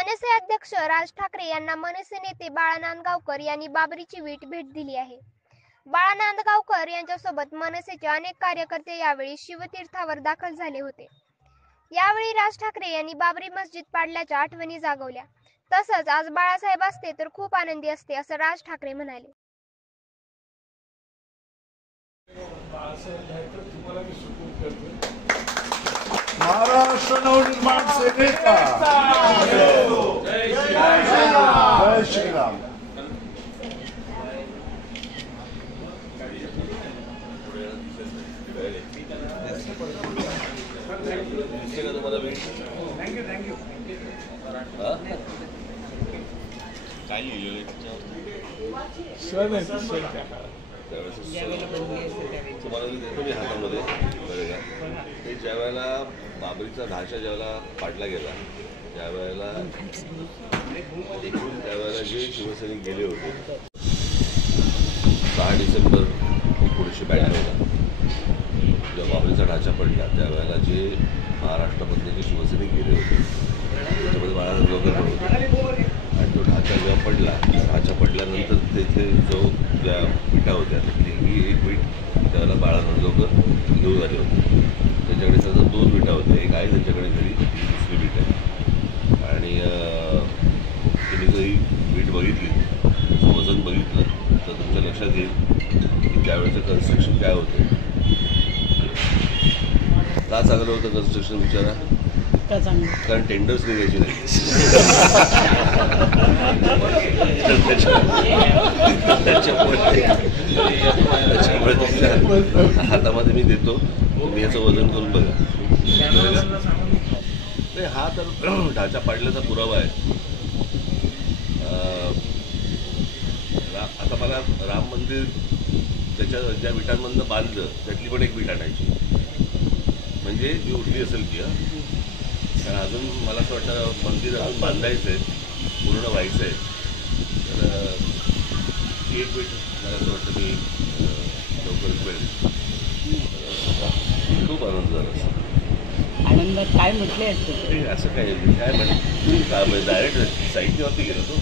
मनसे अध्यक्ष राज ठाकरे यांना मनसे नेते बाळा नांदगावकर यांनी बाबरीची भेट दिली आहे। बाळा नांदगावकर यांच्यासोबत मनसेचे अनेक कार्यकर्ते यावेळी शिवतीर्थावर दाखल झाले होते। यावेळी राज ठाकरे यांनी बाबरी मस्जिद पाडल्याच्या आठवणी जागवल्या। तसंच आज बाळासाहेब असते तर खूप आनंदी असते असं राज ठाकरे म्हणाले। महाराष्ट्र नवनिर्माण सेनेचा जय श्रीराम। काय लिहिलेलं तुम्हाला मी देतो मी हातामध्ये ते ज्या वेळेला बाबरीचा ढाचा ज्यावेळेला पाडला गेला त्यावेळेला जे शिवसैनिक गेले होते 6 डिसेंबर 1992 जेव्हा बाबरीचा ढाचा पडला त्यावेळेला जे महाराष्ट्रामधले जे शिवसैनिक गेले होते त्याच्यामध्ये बाळासाहेब लोकर पण होते आणि तो ढाचा जेव्हा पडला ढाचा पडल्यानंतर तेथे जो ज्या विटा होत्या त्यातली एक वीट त्यावेळेला बाळा नांदगावकर घेऊन आले होते। त्याच्याकडे त्याचा 2 विटा होत्या, एक आहे त्याच्याकडे घरी, दुसरी वीट आहे। आणि तुम्ही जरी वीट बघितली वजन बघितलं तर तुमच्या लक्षात येईल की त्यावेळेचं कन्स्ट्रक्शन काय होतं, का चांगलं होतं कन्स्ट्रक्शन विचारा, कारण टेंडर्स निघायचे नाही। हातामध्ये मी देतो, तुम्ही याचं वजन करून बघा। हा तर ढाचा पाडल्याचा पुरावा आहे। आता मला राम मंदिर त्याच्या ज्या विटांमधनं बांधलं त्यातली पण एक वीट आणायची, म्हणजे जी उरली असेल ती। कारण अजून मला असं वाटतं मंदिर अजून बांधायचं आहे, पूर्ण व्हायचं आहे, तर एक वीट मला असं वाटतं मी लवकरच मिळेल। खूप आनंद झाला। आनंदात काय म्हटले असते असं काय काय म्हणजे डायरेक्ट साईडवरती गेलो तो